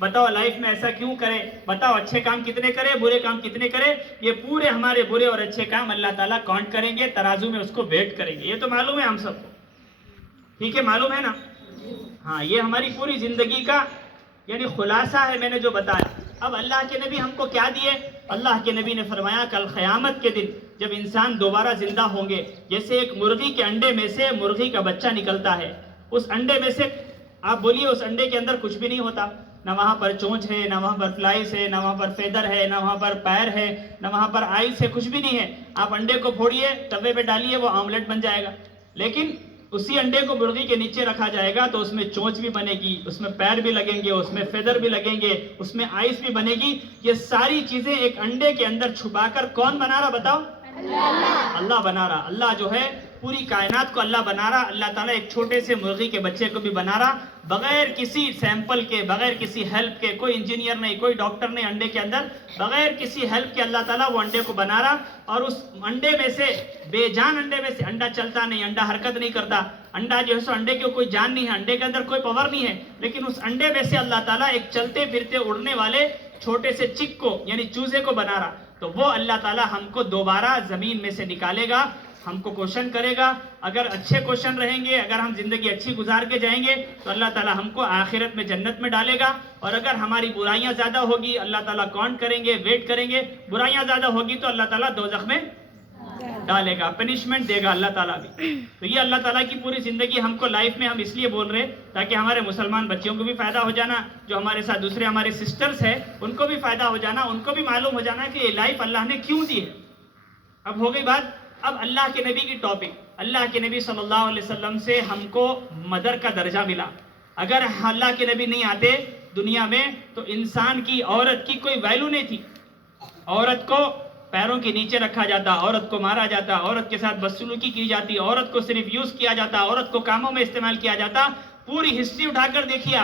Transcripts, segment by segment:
بتاؤ لائف میں ایسا کیوں کرے, بتاؤ اچھے کام کتنے کرے, برے کام کتنے کرے. یہ پورے ہمارے برے اور اچھے کام اللہ تعالیٰ کاؤنٹ کریں گے, ترازو میں اس کو ویٹ کریں گے. یہ تو معلوم ہے ہم سب کو, ٹھیک ہے, معلوم ہے نا. ہاں, یہ ہماری پوری زندگی کا یعنی خلاصہ ہے میں نے جو بتایا. اب اللہ کے نبی ہم کو کیا دیے؟ اللہ کے نبی نے فرمایا کل قیامت کے دن جب انسان دوبارہ زندہ ہوں گے, جیسے ایک مرغی کے انڈے میں سے مرغی کا بچہ نکلتا ہے, اس انڈے میں سے آپ بولیے اس انڈے کے اندر کچھ بھی نہیں ہوتا, نہ وہاں پر چونچ ہے, نہ وہاں پر فلائز ہے, نہ وہاں پر فیدر ہے, نہ وہاں پر پیر ہے, نہ وہاں پر آئس ہے, کچھ بھی نہیں ہے. آپ انڈے کو پھوڑیے, توے پہ ڈالیے, وہ آملیٹ بن جائے گا. لیکن اسی انڈے کو مرغی کے نیچے رکھا جائے گا تو اس میں چونچ بھی بنے گی, اس میں پیر بھی لگیں گے, اس میں فیدر بھی لگیں گے, اس میں آئس بھی بنے گی. یہ ساری چیزیں ایک انڈے کے اندر چھپا کر کون بنا رہا بتاؤ؟ اللہ بنا رہا. اللہ جو ہے پوری کائنات کو اللہ بنا رہا. اللہ تعالیٰ ایک چھوٹے سے مرغی کے بچے کو بھی بنا رہا بغیر کسی سیمپل کے, بغیر کسی ہیلپ کے. کوئی انجینئر نہیں, کوئی ڈاکٹر نہیں, انڈے کے اندر بغیر کسی ہیلپ کے اللہ تعالیٰ وہ انڈے کو بنا رہا. اور اس انڈے میں سے, بے جان انڈے میں سے, انڈا چلتا نہیں, انڈا حرکت نہیں کرتا, انڈا جو ہے سو انڈے کی کوئی جان نہیں ہے, انڈے کے اندر کوئی پاور نہیں ہے, لیکن اس انڈے میں سے اللہ تعالیٰ ایک چلتے پھرتے اڑنے والے چھوٹے سے چک کو یعنی چوزے کو بنا رہا. تو وہ اللہ تعالیٰ ہم کو دوبارہ زمین میں سے نکالے گا, ہم کو کوشچن کرے گا. اگر اچھے کوشچن رہیں گے, اگر ہم زندگی اچھی گزار کے جائیں گے تو اللہ تعالیٰ ہم کو آخرت میں جنت میں ڈالے گا. اور اگر ہماری برائیاں زیادہ ہوگی اللہ تعالیٰ کاؤنٹ کریں گے, ویٹ کریں گے. برائیاں زیادہ ہوگی تو اللہ تعالیٰ دوزخ میں ڈالے گا, پنشمنٹ دے گا اللہ تعالیٰ بھی. تو یہ اللہ تعالیٰ کی پوری زندگی ہم کو لائف میں ہم اس لیے بول رہے تاکہ ہمارے مسلمان بچوں کو بھی فائدہ ہو جانا, جو ہمارے ساتھ دوسرے ہمارے سسٹرز ہیں ان کو بھی فائدہ ہو جانا, ان کو بھی معلوم ہو جانا کہ یہ لائف اللہ نے کیوں دی ہے. اب ہو گئی بات. اب اللہ کے نبی کی ٹاپک, اللہ کے نبی صلی اللہ علیہ وسلم سے ہم کو مدر کا درجہ ملا. اگر اللہ کے نبی نہیں آتے دنیا میں تو انسان کی, عورت کی کوئی ویلو نہیں تھی. عورت کو پیروں کے نیچے رکھا جاتا, عورت کو مارا جاتا, عورت کے ساتھ بدسلوکی کی جاتی, عورت کو صرف یوز کیا جاتا, عورت کو کاموں میں استعمال کیا جاتا. پوری ہسٹری اٹھا کر دیکھیے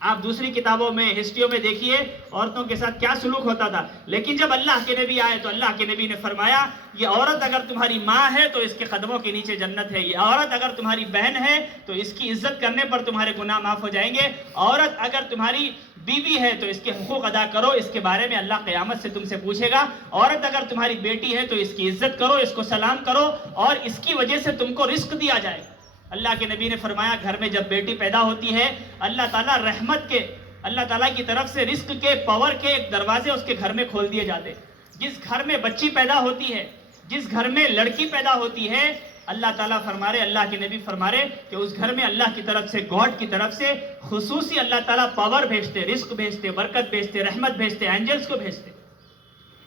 آپ دوسری کتابوں میں, ہسٹریوں میں دیکھیے عورتوں کے ساتھ کیا سلوک ہوتا تھا. لیکن جب اللہ کے نبی آئے تو اللہ کے نبی نے فرمایا یہ عورت اگر تمہاری ماں ہے تو اس کے قدموں کے نیچے جنت ہے, یہ عورت اگر تمہاری بہن ہے تو اس کی عزت کرنے پر تمہارے گناہ معاف ہو جائیں گے, عورت اگر تمہاری بیوی ہے تو اس کے حقوق ادا کرو, اس کے بارے میں اللہ قیامت سے تم سے پوچھے گا. عورت اگر تمہاری بیٹی ہے تو اس کی عزت کرو, اس کو سلام کرو, اور اس کی وجہ سے تم کو رزق دیا جائے. اللہ کے نبی نے فرمایا گھر میں جب بیٹی پیدا ہوتی ہے اللہ تعالیٰ رحمت کے, اللہ تعالیٰ کی طرف سے رزق کے, پاور کے ایک دروازے اس کے گھر میں کھول دیے جاتے. جس گھر میں بچی پیدا ہوتی ہے, جس گھر میں لڑکی پیدا ہوتی ہے, اللہ تعالیٰ فرما رہے, اللہ کے نبی فرما رہے کہ اس گھر میں اللہ کی طرف سے, گاڈ کی طرف سے خصوصی اللہ تعالیٰ پاور بھیجتے, رزق بھیجتے, برکت بھیجتے, رحمت بھیجتے, اینجلز کو بھیجتے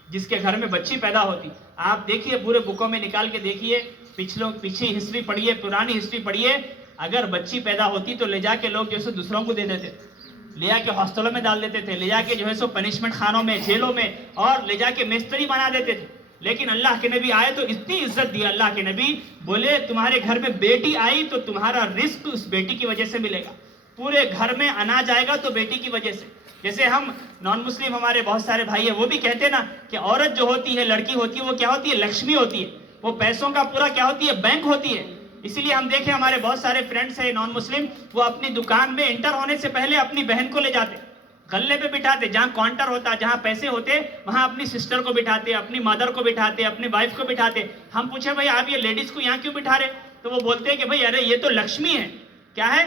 جس کے گھر میں بچی پیدا ہوتی. آپ دیکھیے پورے بکوں میں نکال کے دیکھیے, پیچھے ہسٹری پڑھیے, پرانی ہسٹری پڑھیے. اگر بچی پیدا ہوتی تو لے جا کے لوگ جو ہے دوسروں کو دے دیتے, لے جا کے ہاسٹلوں میں ڈال دیتے تھے, لے جا کے جو ہے سو پنشمنٹ خانوں میں, جیلوں میں, اور لے جا کے مستری بنا دیتے تھے. لیکن اللہ کے نبی آئے تو اتنی عزت دی. اللہ کے نبی بولے تمہارے گھر میں بیٹی آئی تو تمہارا رزق اس بیٹی کی وجہ سے ملے گا, پورے گھر میں اناج آئے گا تو بیٹی کی وجہ سے. جیسے ہم نان مسلم ہمارے بہت سارے بھائی ہیں وہ بھی کہتے ہیں نا کہ عورت جو ہوتی ہے, لڑکی ہوتی ہے, وہ کیا ہوتی ہے؟ لکشمی ہوتی ہے, وہ پیسوں کا پورا کیا ہوتی ہے؟ بینک ہوتی ہے. اسی لیے ہم دیکھیں ہمارے بہت سارے فرینڈس ہیں نان مسلم, وہ اپنی دکان میں انٹر ہونے سے پہلے اپنی بہن کو لے جاتے, غلے پہ بٹھاتے, جہاں کاؤنٹر ہوتا, جہاں پیسے ہوتے وہاں اپنی سسٹر کو بٹھاتے, اپنی مدر کو بٹھاتے, اپنی وائف کو بٹھاتے. ہم پوچھے بھائی آپ یہ لیڈیز کو یہاں کیوں بٹھا رہے؟ تو وہ بولتے ہیں کہ بھائی ارے یہ تو لکشمی ہے. کیا ہے؟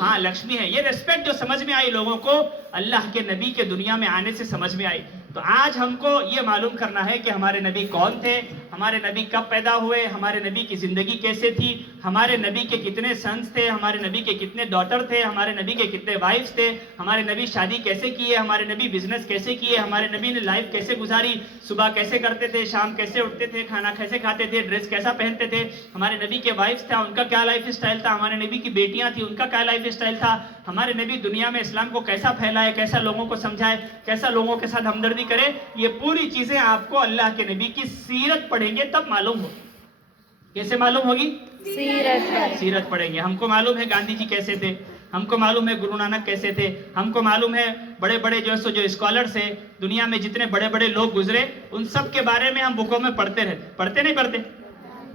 ہاں لکشمی ہے. یہ ریسپیکٹ جو سمجھ میں آئی لوگوں کو اللہ کے نبی کے دنیا میں آنے سے سمجھ میں آئی. تو آج ہم کو یہ معلوم کرنا ہے کہ ہمارے نبی کون تھے, ہمارے نبی کب پیدا ہوئے, ہمارے نبی کی زندگی کیسے تھی, ہمارے نبی کے کتنے سنس تھے, ہمارے نبی کے کتنے ڈاٹر تھے, ہمارے نبی کے کتنے وائفز تھے, ہمارے نبی شادی کیسے کیے, ہمارے نبی بزنس کیسے کیے, ہمارے نبی نے لائف کیسے گزاری, صبح کیسے کرتے تھے, شام کیسے اٹھتے تھے, کھانا کیسے کھاتے تھے, ڈریس کیسا پہنتے تھے, ہمارے نبی کے وائفز تھا ان کا کیا لائف اسٹائل تھا, ہمارے نبی کی بیٹیاں تھیں ان کا کیا لائف اسٹائل تھا, ہمارے نبی دنیا میں اسلام کو کیسا پھیلائے, کیسا لوگوں کو سمجھائے, کیسا لوگوں کے ساتھ ہمدردی کرے. یہ پوری چیزیں آپ کو اللہ کے نبی کی سیرت پڑھیں گے تب معلوم ہوگی. کیسے معلوم ہوگی؟ سیرت پڑھیں گے. ہم کو معلوم ہے گاندھی جی کیسے تھے, ہم کو معلوم ہے گرو نانک کیسے تھے, ہم کو معلوم ہے بڑے بڑے جو اسکالرس ہیں دنیا میں جتنے بڑے بڑے لوگ گزرے ان سب کے بارے میں ہم بکوں میں پڑھتے رہتے. پڑھتے نہیں پڑھتے؟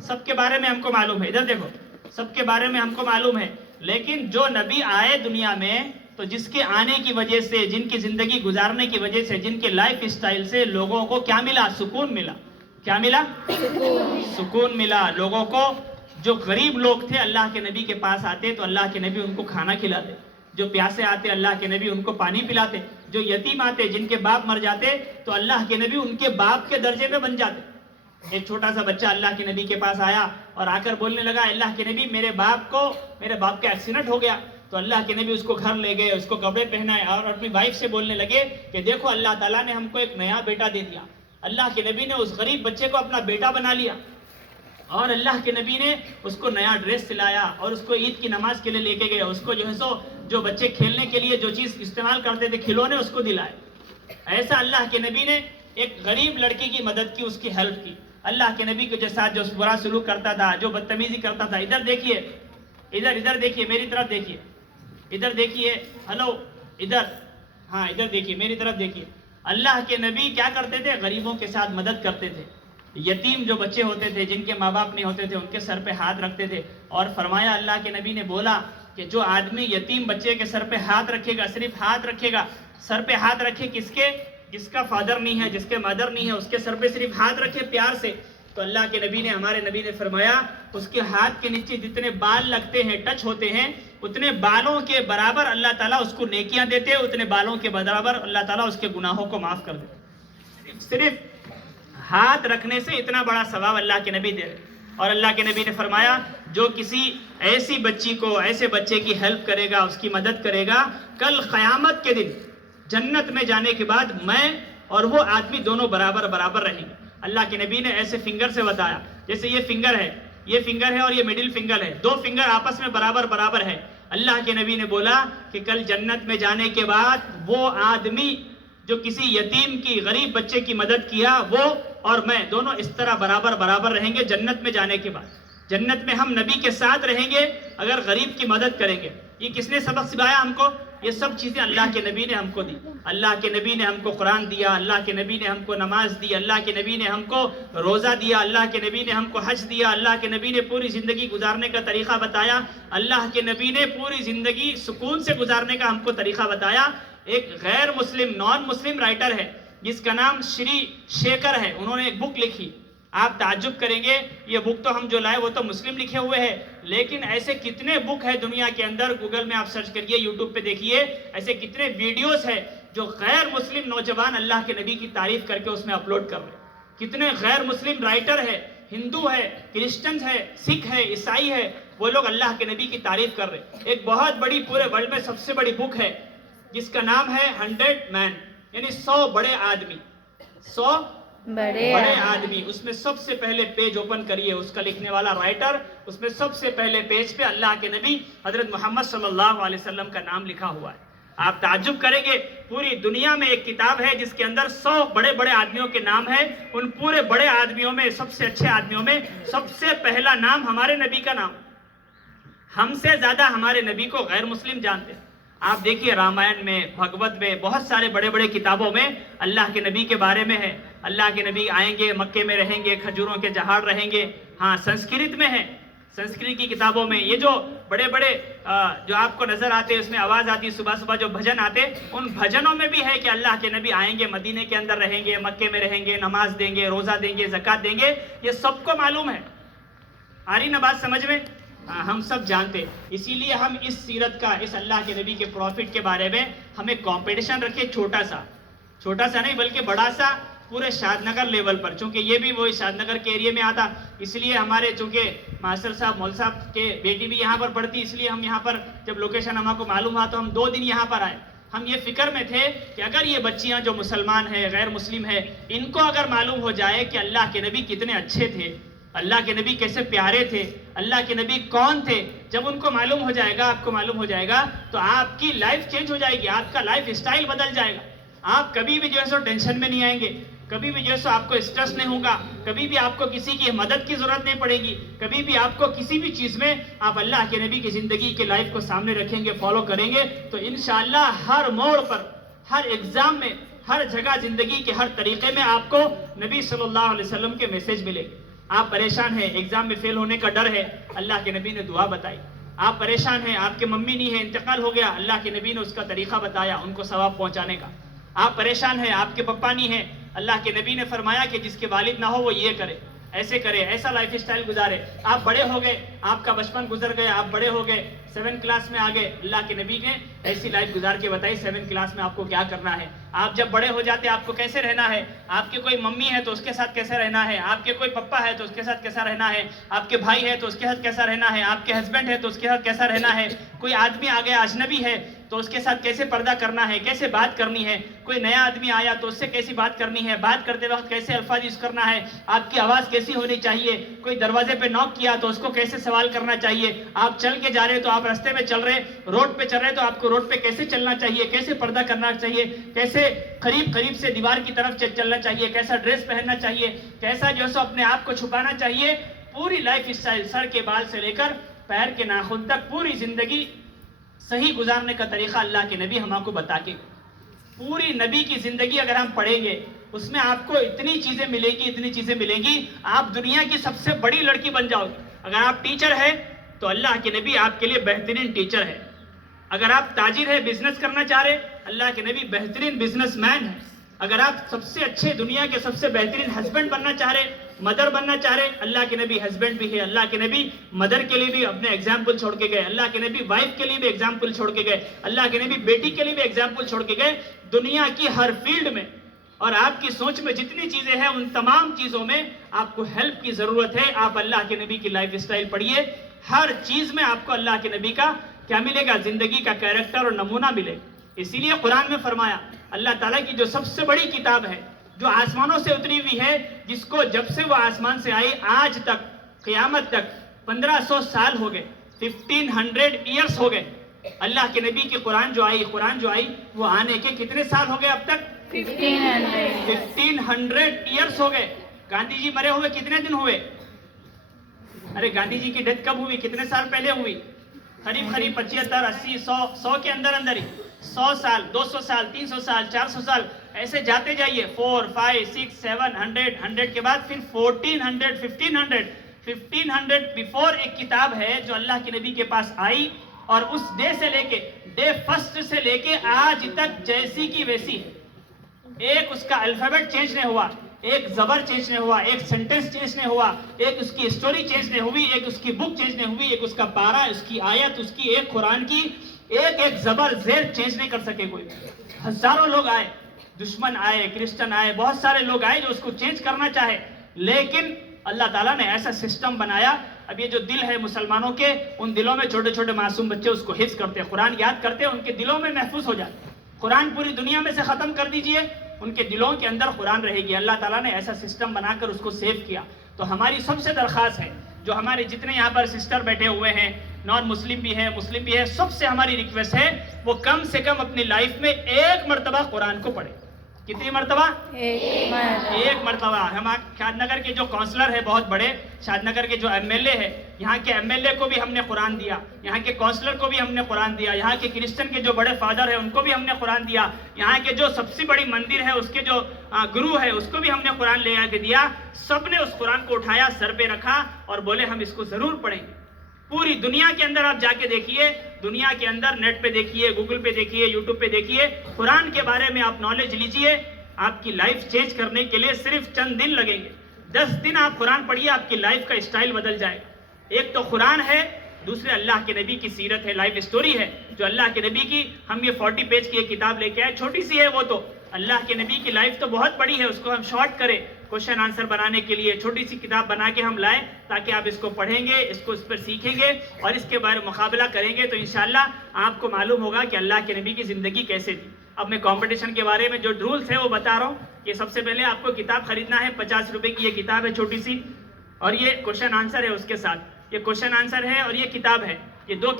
سب کے بارے میں ہم کو معلوم ہے. ادھر دیکھو, سب کے بارے میں ہم کو معلوم ہے. لیکن جو نبی آئے دنیا میں تو جس کے آنے کی وجہ سے، جن کی زندگی گزارنے کی وجہ سے، جن کے لائف اسٹائل سے لوگوں کو کیا ملا؟ سکون ملا. کیا ملا؟ سکون ملا. لوگوں کو، جو غریب لوگ تھے اللہ کے نبی کے پاس آتے تو اللہ کے نبی ان کو کھانا کھلاتے، جو پیاسے آتے اللہ کے نبی ان کو پانی پلاتے، جو یتیم آتے جن کے باپ مر جاتے تو اللہ کے نبی ان کے باپ کے درجے میں بن جاتے. ایک چھوٹا سا بچہ اللہ کے نبی کے پاس آیا اور آ کر بولنے لگا اللہ کے نبی میرے باپ کا ایکسیڈنٹ ہو گیا. تو اللہ کے نبی اس کو گھر لے گئے، اس کو کپڑے پہنائے اور اپنی وائف سے بولنے لگے کہ دیکھو اللہ تعالیٰ نے ہم کو ایک نیا بیٹا دے دیا. اللہ کے نبی نے اس غریب بچے کو اپنا بیٹا بنا لیا اور اللہ کے نبی نے اس کو نیا ڈریس سلایا اور اس کو عید کی نماز کے لیے لے کے گئے. اس کو جو بچے کھیلنے کے لیے جو چیز استعمال کرتے تھے کھلونے، اس کو دلائے. ایسا اللہ کے نبی نے ایک غریب لڑکی کی مدد کی، اس کی ہیلپ کی. اللہ کے نبی کے ساتھ جو برا سلوک کرتا تھا، جو بدتمیزی کرتا تھا، ادھر دیکھیے، ادھر دیکھیے، میری طرف دیکھیے، ادھر دیکھیے، ہلو ادھر، ہاں ادھر دیکھیے، میری طرف دیکھیے. اللہ کے نبی کیا کرتے تھے؟ غریبوں کے ساتھ مدد کرتے تھے. یتیم جو بچے ہوتے تھے جن کے ماں باپ نہیں ہوتے تھے ان کے سر پہ ہاتھ رکھتے تھے. اور فرمایا اللہ کے نبی نے بولا کہ جو آدمی یتیم بچے کے سر پہ ہاتھ رکھے گا، صرف ہاتھ رکھے گا، سر پہ ہاتھ رکھے، جس کا فادر نہیں ہے، جس کے مدر نہیں ہے، اس کے سر پہ صرف ہاتھ رکھے پیار سے، تو اللہ کے نبی نے، ہمارے نبی نے فرمایا اس کے ہاتھ کے نیچے جتنے بال لگتے ہیں، ٹچ ہوتے ہیں، اتنے بالوں کے برابر اللہ تعالیٰ اس کو نیکیاں دیتے، اتنے بالوں کے برابر اللہ تعالیٰ اس کے گناہوں کو معاف کر دیتے. صرف ہاتھ رکھنے سے اتنا بڑا ثواب اللہ کے نبی دے رہے. اور اللہ کے نبی نے فرمایا جو کسی ایسی بچی کو، ایسے بچے کی ہیلپ کرے گا، اس کی مدد کرے گا، کل قیامت کے دن جنت میں جانے کے بعد میں اور وہ آدمی دونوں برابر رہیں گے. اللہ کے نبی نے ایسے فنگر سے بتایا، جیسے یہ فنگر ہے اور یہ مڈل فنگر ہے، دو فنگر آپس میں برابر ہے. اللہ کے نبی نے بولا کہ کل جنت میں جانے کے بعد وہ آدمی جو کسی یتیم کی، غریب بچے کی مدد کیا، وہ اور میں دونوں اس طرح برابر رہیں گے جنت میں جانے کے بعد. جنت میں ہم نبی کے ساتھ رہیں گے اگر غریب کی مدد کریں گے. یہ کس نے سبق سکھایا ہم کو؟ یہ سب چیزیں اللہ کے نبی نے ہم کو دی. اللہ کے نبی نے ہم کو قرآن دیا، اللہ کے نبی نے ہم کو نماز دی، اللہ کے نبی نے ہم کو روزہ دیا، اللہ کے نبی نے ہم کو حج دیا، اللہ کے نبی نے پوری زندگی گزارنے کا طریقہ بتایا، اللہ کے نبی نے پوری زندگی سکون سے گزارنے کا ہم کو طریقہ بتایا. ایک غیر مسلم، نان مسلم رائٹر ہے جس کا نام شری شیکر ہے، انہوں نے ایک بک لکھی. آپ تعجب کریں گے، یہ بک تو ہم جو لائے وہ تو مسلم لکھے ہوئے ہیں، لیکن ایسے کتنے بک ہے دنیا کے اندر، گوگل میں آپ سرچ کریے، یوٹیوب پہ دیکھیے، ایسے کتنے ویڈیوز ہیں جو غیر مسلم نوجوان اللہ کے نبی کی تعریف کر کے اس میں اپلوڈ کر رہے ہیں. کتنے غیر مسلم رائٹر ہے، ہندو ہے، کرسچنز ہے، سکھ ہے، عیسائی ہے، وہ لوگ اللہ کے نبی کی تعریف کر رہے ہیں. ایک بہت بڑی، پورے ورلڈ میں سب سے بڑی بک ہے جس کا نام ہے 100 مین، یعنی 100 بڑے آدمی، 100 بڑے آدمی. اس میں سب سے پہلے پیج اوپن کریے، اس کا لکھنے والا رائٹر، اس میں سب سے پہلے پیج پہ اللہ کے نبی حضرت محمد صلی اللہ علیہ وسلم کا نام لکھا ہوا ہے. آپ تعجب کریں گے، پوری دنیا میں ایک کتاب ہے جس کے اندر 100 بڑے آدمیوں کے نام ہیں. ان پورے بڑے آدمیوں میں، سب سے اچھے آدمیوں میں سب سے پہلا نام ہمارے نبی کا نام. ہم سے زیادہ ہمارے نبی کو غیر مسلم جانتے ہیں. آپ دیکھیے رامائن میں، بھگوت میں، بہت سارے بڑے کتابوں میں اللہ کے نبی کے بارے میں ہے. اللہ کے نبی آئیں گے، مکے میں رہیں گے، کھجوروں کے جہاڑ رہیں گے. ہاں سنسکرت میں ہے، سنسکرت کی کتابوں میں یہ جو بڑے جو آپ کو نظر آتے ہیں، اس میں آواز آتی، صبح جو بھجن آتے، ان بھجنوں میں بھی ہے کہ اللہ کے نبی آئیں گے، مدینے کے اندر رہیں گے، مکے میں رہیں گے، نماز دیں گے، روزہ دیں گے، زکوٰۃ دیں گے. یہ سب کو معلوم ہے. آ رہی نا بات سمجھ میں؟ ہم سب جانتے. اسی لیے ہم اس سیرت کا، اس اللہ کے نبی کے پروفٹ کے بارے میں ہمیں کمپٹیشن رکھے، چھوٹا سا نہیں بلکہ بڑا سا، پورے شاد نگر لیول پر. چونکہ یہ بھی وہی شاد نگر کے ایریے میں آتا، اس لیے ہمارے چونکہ ماسٹر صاحب، مول صاحب کے بیٹی بھی یہاں پر پڑھتی، اس لیے ہم یہاں پر جب لوکیشن ہم کو معلوم ہوا تو ہم 2 دن یہاں پر آئے. ہم یہ فکر میں تھے کہ اگر یہ بچیاں جو مسلمان ہیں، غیر مسلم ہیں، ان کو اگر معلوم ہو جائے کہ اللہ کے نبی کتنے اچھے تھے، اللہ کے نبی کیسے پیارے تھے، اللہ کے نبی کون تھے، جب ان کو معلوم ہو جائے گا، آپ کو معلوم ہو جائے گا، تو آپ کی لائف چینج ہو جائے گی، آپ کا لائف اسٹائل بدل جائے گا. آپ کبھی بھی جو ہے سو ٹینشن میں نہیں آئیں گے، کبھی بھی جو ہے سو آپ کو اسٹریس نہیں ہوگا، کبھی بھی آپ کو کسی کی مدد کی ضرورت نہیں پڑے گی، کبھی بھی آپ کو کسی بھی چیز میں آپ اللہ کے نبی کی زندگی کے لائف کو سامنے رکھیں گے، فالو کریں گے، تو انشاءاللہ ہر موڑ پر، ہر ایگزام میں، ہر جگہ زندگی کے ہر طریقے میں آپ کو نبی صلی اللہ علیہ وسلم کے میسج ملے. آپ پریشان ہیں، ایگزام میں فیل ہونے کا ڈر ہے، اللہ کے نبی نے دعا بتائی. آپ پریشان ہیں, آپ کے ممی نہیں ہے, انتقال ہو گیا, اللہ کے نبی نے اس کا طریقہ بتایا ان کو ثواب پہنچانے کا. آپ پریشان ہیں, آپ کے پپا نہیں ہے, اللہ کے نبی نے فرمایا کہ جس کے والد نہ ہو وہ یہ کرے, ایسے کرے, ایسا لائف اسٹائل گزارے. آپ بڑے ہو گئے, آپ کا بچپن گزر گئے, آپ بڑے ہو گئے, 7 کلاس میں آ گئے, اللہ کے نبی نے ایسی لائف گزار کے بتائی 7 کلاس میں آپ کو کیا کرنا ہے. آپ جب بڑے ہو جاتے آپ کو کیسے رہنا ہے, آپ کے کوئی ممی ہے تو اس کے ساتھ کیسے رہنا ہے, آپ کے کوئی پپا ہے تو اس کے ساتھ کیسا رہنا ہے, آپ کے بھائی ہے تو اس کے ساتھ کیسا رہنا ہے, آپ کے ہسبینڈ ہے تو اس کے ساتھ کیسا رہنا ہے, کوئی آدمی آ گیا اجنبی ہے تو اس کے ساتھ کیسے پردہ کرنا ہے, کیسے بات کرنی ہے, کوئی نیا آدمی آیا تو اس سے کیسی بات کرنی ہے, بات کرتے وقت کیسے الفاظ یوز کرنا ہے, آپ کی آواز کیسی ہونی چاہیے, کوئی دروازے پہ نوک کیا تو اس کو کیسے سوال کرنا چاہیے, آپ چل کے جا رہے تو آپ راستے میں چل رہے, روڈ پہ چل رہے تو آپ کو روڈ پہ کیسے چلنا چاہیے, کیسے پردہ کرنا چاہیے, کیسے قریب سے دیوار کی طرف چلنا چاہیے, کیسا ڈریس پہننا چاہیے, کیسا جو سو اپنے آپ کو چھپانا چاہیے, پوری لائف اسٹائل سر کے بال سے لے کر پیر کے ناخن تک پوری زندگی صحیح گزارنے کا طریقہ اللہ کے نبی ہم آپ کو بتا کے. پوری نبی کی زندگی اگر ہم پڑھیں گے اس میں آپ کو اتنی چیزیں ملیں گی, آپ دنیا کی سب سے بڑی لڑکی بن جاؤ گے. اگر آپ ٹیچر ہے تو اللہ کے نبی آپ کے لیے بہترین ٹیچر ہے. اگر آپ تاجر ہے, بزنس کرنا چاہ رہے, اللہ کے نبی بہترین بزنس مین ہے. اگر آپ سب سے اچھے دنیا کے سب سے بہترین ہسبینڈ بننا چاہ رہے, مدر بننا چاہ رہے, اللہ کے نبی ہسبینڈ بھی ہے. اللہ کے نبی مدر کے لیے بھی اپنے ایگزامپل چھوڑ کے گئے, اللہ کے نبی وائف کے لیے بھی ایگزامپل چھوڑ کے گئے, اللہ کے نبی بیٹی کے لیے بھی ایگزامپل چھوڑ کے گئے. دنیا کی ہر فیلڈ میں اور آپ کی سوچ میں جتنی چیزیں ہیں ان تمام چیزوں میں آپ کو ہیلپ کی ضرورت ہے. آپ اللہ کے نبی کی لائف اسٹائل پڑھیے, ہر چیز میں آپ کو اللہ کے نبی کا کیا ملے گا, زندگی کا کیریکٹر اور نمونہ ملے. اسی لیے قرآن میں فرمایا اللہ تعالیٰ کی جو سب سے بڑی کتاب ہے جو آسمانوں سے اتری ہوئی ہے, جس کو جب سے وہ آسمان سے آئی آج تک قیامت تک 1500 سال ہو گئے, 1500 ایئرس ہو گئے. اللہ کے نبی کی قرآن جو آئی وہ آنے کے کتنے سال ہو گئے اب تک, 1500 ایئرس ہو گئے. گاندھی جی مرے ہوئے کتنے دن ہوئے, ارے گاندھی جی کی ڈیتھ کب ہوئی, کتنے سال پہلے ہوئی, قریب 75 80 100 کے اندر ہی 100 سال 200 سال 300 سال 400 سال ایسے جاتے جائیے. 4 5 6 7 100 کے بعد پھر 1400 1500 بیفور ایک کتاب ہے جو اللہ کے نبی کے پاس آئی, اور اس ڈے سے لے کے ڈے فرسٹ سے لے کے آج تک جیسی کی ویسی ہے. ایک اس کا الفابیٹ چینج نہیں ہوا, ایک زبر چینج نہیں ہوا, ایک سینٹنس چینج نہیں ہوا, ایک اس کی اسٹوری چینج نہیں ہوئی, ایک اس کی بک چینج نہیں ہوئی, ایک اس کا پارا, اس کی آیت, اس کی ایک قرآن کی ایک زبر زیر چینج نہیں کر سکے کوئی. ہزاروں لوگ آئے, دشمن آئے, کرسچن آئے, بہت سارے لوگ آئے جو اس کو چینج کرنا چاہے, لیکن اللہ تعالیٰ نے ایسا سسٹم بنایا. اب یہ جو دل ہے مسلمانوں کے, ان دلوں میں چھوٹے چھوٹے معصوم بچے اس کو حفظ کرتے, قرآن یاد کرتے, ان کے دلوں میں محفوظ ہو جاتے. قرآن پوری دنیا میں سے ختم کر دیجئے, ان کے دلوں کے اندر قرآن رہے گی. اللہ تعالیٰ نے ایسا سسٹم بنا کر اس کو سیو کیا. تو ہماری سب سے درخواست ہے, جو ہمارے جتنے یہاں پر سسٹر بیٹھے ہوئے ہیں, نان مسلم بھی ہے, مسلم بھی ہے, سب سے ہماری ریکویسٹ ہے وہ کم سے کم اپنی لائف میں ایک مرتبہ قرآن کو پڑھے. کتنی مرتبہ؟ ایک مرتبہ. ہم شاد نگر کے جو کونسلر ہے بہت بڑے, شاد نگر کے جو ایم ایل اے ہے, یہاں کے ایم ایل اے کو بھی ہم نے قرآن دیا, یہاں کے کونسلر کو بھی ہم نے قرآن دیا, یہاں کے کرسچن کے جو بڑے فادر ہیں ان کو بھی ہم نے قرآن دیا, یہاں کے جو سب سے بڑی مندر ہے اس کے جو گرو ہے اس کو بھی ہم نے قرآن لے آ کے دیا. سب نے اس قرآن کو اٹھایا, سر پہ رکھا اور بولے ہم اس کو ضرور پڑھیں گے. پوری دنیا کے اندر آپ جا کے دیکھیے, دنیا کے اندر نیٹ پہ دیکھیے, گوگل پہ دیکھیے, یوٹیوب پہ دیکھیے, قرآن کے بارے میں آپ نالج لیجئے. آپ کی لائف چینج کرنے کے لیے صرف چند دن لگیں گے. 10 دن آپ قرآن پڑھیے, آپ کی لائف کا اسٹائل بدل جائے. ایک تو قرآن ہے, دوسرے اللہ کے نبی کی سیرت ہے, لائف اسٹوری ہے جو اللہ کے نبی کی. ہم یہ 40 پیج کی ایک کتاب لے کے آئے, چھوٹی سی ہے وہ, تو اللہ کے نبی کی لائف تو بہت بڑی ہے, اس کو ہم شارٹ کریں کوشچن آنسر بنانے کے لیے. چھوٹی سی کتاب بنا کے ہم لائیں تاکہ آپ اس کو پڑھیں گے, اس کو اس پر سیکھیں گے اور اس کے بارے میں مقابلہ کریں گے, تو انشاءاللہ آپ کو معلوم ہوگا کہ اللہ کے نبی کی زندگی کیسے تھی. اب میں کمپٹیشن کے بارے میں جو رولز ہے وہ بتا رہا ہوں کہ سب سے پہلے آپ کو کتاب خریدنا ہے. 50 روپے کی یہ کتاب ہے چھوٹی سی, اور یہ کوشچن آنسر ہے اس کے ساتھ. یہ کوشچن آنسر ہے اور یہ کتاب ہے. یہ دو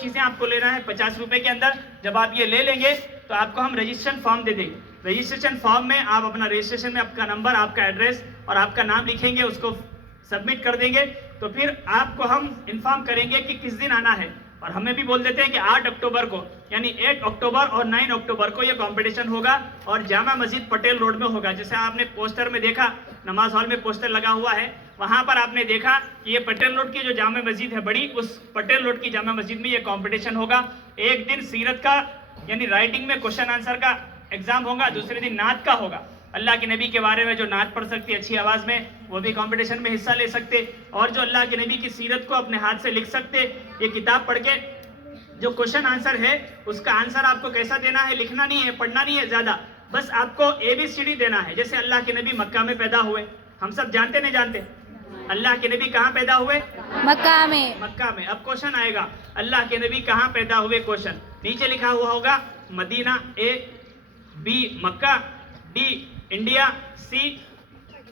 چیزیں آپ کو لینا ہے 50 روپے کے اندر. جب آپ یہ لے لیں گے تو آپ کو ہم رجسٹریشن فارم دے دیں گے. رجسٹریشن فارم میں آپ اپنا رجسٹریشن میں آپ کا نمبر, آپ کا ایڈریس اور آپ کا نام لکھیں گے, اس کو سبمٹ کر دیں گے. تو پھر آپ کو ہم انفارم کریں گے کہ کس دن آنا ہے, اور ہمیں بھی بول دیتے ہیں کہ 8 اکتوبر کو, یعنی 8 اکتوبر اور 9 اکتوبر کو یہ کمپٹیشن ہوگا اور جامع مسجد پٹیل روڈ میں ہوگا. جیسے آپ نے پوسٹر میں دیکھا نماز ہال میں پوسٹر لگا ہوا ہے, وہاں پر آپ نے دیکھا یہ پٹیل روڈ کی جو جامع مسجد ہے بڑی, اس پٹیل روڈ کی جامع مسجد میں یہ کمپٹیشن ہوگا. ایک دن سیرت کا یعنی رائٹنگ میں کوشچن آنسر کا ایگزام ہوگا, دوسرے دن نعت کا ہوگا. اللہ کے نبی کے بارے میں جو نعت پڑھ سکتے اچھی آواز میں وہ بھی کمپٹیشن میں حصہ لے سکتے, اور جو اللہ کے نبی کی سیرت کو اپنے ہاتھ سے لکھ سکتے. یہ کتاب پڑھ کے جو کوشچن آنسر ہے اس کا آنسر آپ کو کیسا دینا ہے, لکھنا نہیں ہے, پڑھنا نہیں ہے زیادہ, بس آپ کو ABCD دینا ہے. جیسے اللہ کے نبی مکہ میں پیدا ہوئے, ہم سب جانتے نہیں جانتے اللہ کے نبی کہاں پیدا ہوئے؟ مکہ میں. مکہ میں. اب کوشچن آئے گا اللہ کے نبی کہاں پیدا ہوئے, کوشچن نیچے لکھا ہوا ہوگا Medina, A, B Mecca, D India, C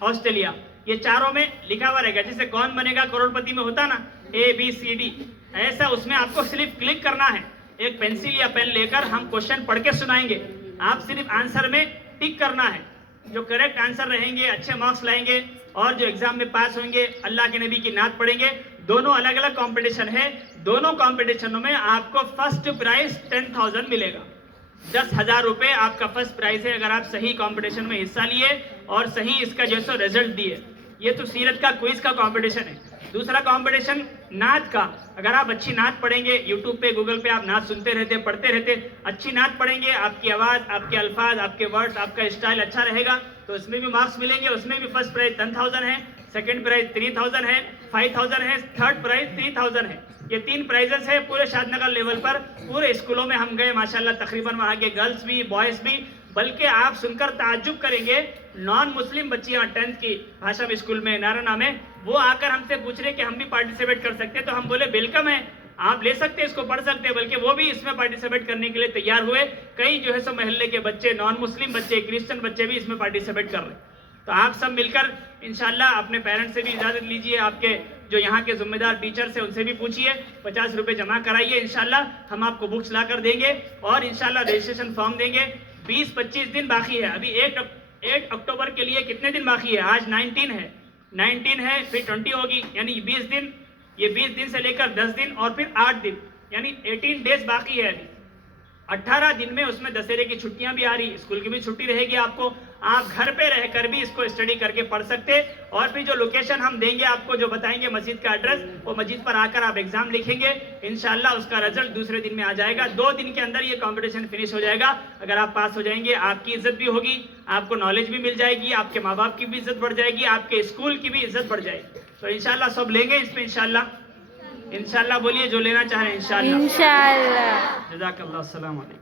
Australia. یہ چاروں میں لکھا ہوا رہے گا. جیسے کون بنے گا کروڑ پتی میں ہوتا نا ABCD, ایسا اس میں آپ کو صرف کلک کرنا ہے. ایک پینسل یا پین لے کر ہم کوشچن پڑھ کے سنائیں گے, آپ صرف آنسر میں ٹک کرنا ہے. جو کریکٹ آنسر رہیں گے اچھے مارکس لائیں گے, اور جو ایگزام میں پاس ہوئیں گے اللہ کے نبی کی نعت پڑھیں گے. دونوں الگ الگ کمپٹیشن ہے, دونوں کمپٹیشنوں میں آپ کو فرسٹ پرائز 10,000 ملے گا. 10,000 روپے آپ کا فرسٹ پرائز ہے اگر آپ صحیح کمپٹیشن میں حصہ لیے اور صحیح اس کا جو ہے رزلٹ دیے. یہ تو سیرت کا کوئز کا کمپٹیشن ہے. دوسرا کمپٹیشن نعت کا. اگر آپ اچھی نعت پڑھیں گے, یوٹیوب پہ گوگل پہ آپ نعت سنتے رہتے پڑھتے رہتے, اچھی نعت پڑھیں گے, آپ کی آواز, آپ کے الفاظ, آپ کے ورڈز, آپ کا اسٹائل اچھا رہے گا تو اس میں بھی مارکس ملیں گے. اس میں بھی فرسٹ پرائز 10,000 ہے, سیکنڈ پرائز 3,000 ہے, 5,000 ہے, تھرڈ پرائز 3,000 ہے. یہ 3 پرائزز ہے پورے شاد نگر لیول پر. پورے اسکولوں میں ہم گئے ماشاءاللہ, تقریباً وہاں کے گرلز بھی بوائز بھی, بلکہ آپ سن کر تعجب کریں گے نان مسلم بچیاں 10th کی بھاشم اسکول میں نارنا میں, وہ آ کر ہم سے پوچھ رہے کہ ہم بھی پارٹیسپیٹ کر سکتے. تو ہم بولے ویلکم ہے, آپ لے سکتے, اس کو پڑھ سکتے, بلکہ وہ بھی اس میں پارٹیسپیٹ کرنے کے لیے تیار ہوئے. کئی جو ہے سو محلے کے بچے, نان مسلم بچے, کرسچن بچے بھی اس میں پارٹیسپیٹ کر رہے. تو آپ سب مل کر انشاءاللہ اپنے پیرنٹس سے بھی اجازت لیجئے, آپ کے جو یہاں کے ذمہ دار ٹیچرس ہیں ان سے بھی پوچھیے, 50 روپے جمع کرائیے, انشاءاللہ ہم آپ کو بکس لا کر دیں گے اور انشاءاللہ رجسٹریشن فارم دیں گے. 20-25 دن باقی ہے ابھی. 8 اکتوبر کے لیے کتنے دن باقی ہے؟ آج 19 ہے, 19 ہے, پھر 20 ہوگی, یعنی 20 دن. یہ 20 دن سے لے کر 10 دن اور پھر 8 دن, یعنی 18 ڈیز باقی ہے ابھی. 18 دن میں اس میں دسہرے کی چھٹیاں بھی آ رہی, اسکول کی بھی چھٹی رہے گی آپ کو. آپ گھر پہ رہ کر بھی اس کو اسٹڈی کر کے پڑھ سکتے. اور پھر جو لوکیشن ہم دیں گے آپ کو, جو بتائیں گے مسجد کا ایڈریس, وہ مسجد پر آ کر آپ ایگزام لکھیں گے, انشاءاللہ اس کا رزلٹ دوسرے دن میں آ جائے گا. 2 دن کے اندر یہ کمپٹیشن فنش ہو جائے گا. اگر آپ پاس ہو جائیں گے آپ کی عزت بھی ہوگی, آپ کو نالج بھی مل جائے گی, آپ کے ماں باپ کی بھی عزت بڑھ جائے گی, آپ کے اسکول کی بھی عزت بڑھ جائے گی. تو انشاءاللہ سب لیں گے اس پہ انشاءاللہ. انشاءاللہ بولیے جو لینا چاہیں انشاءاللہ. انشاءاللہ. جزاک اللہ. السلام علیکم.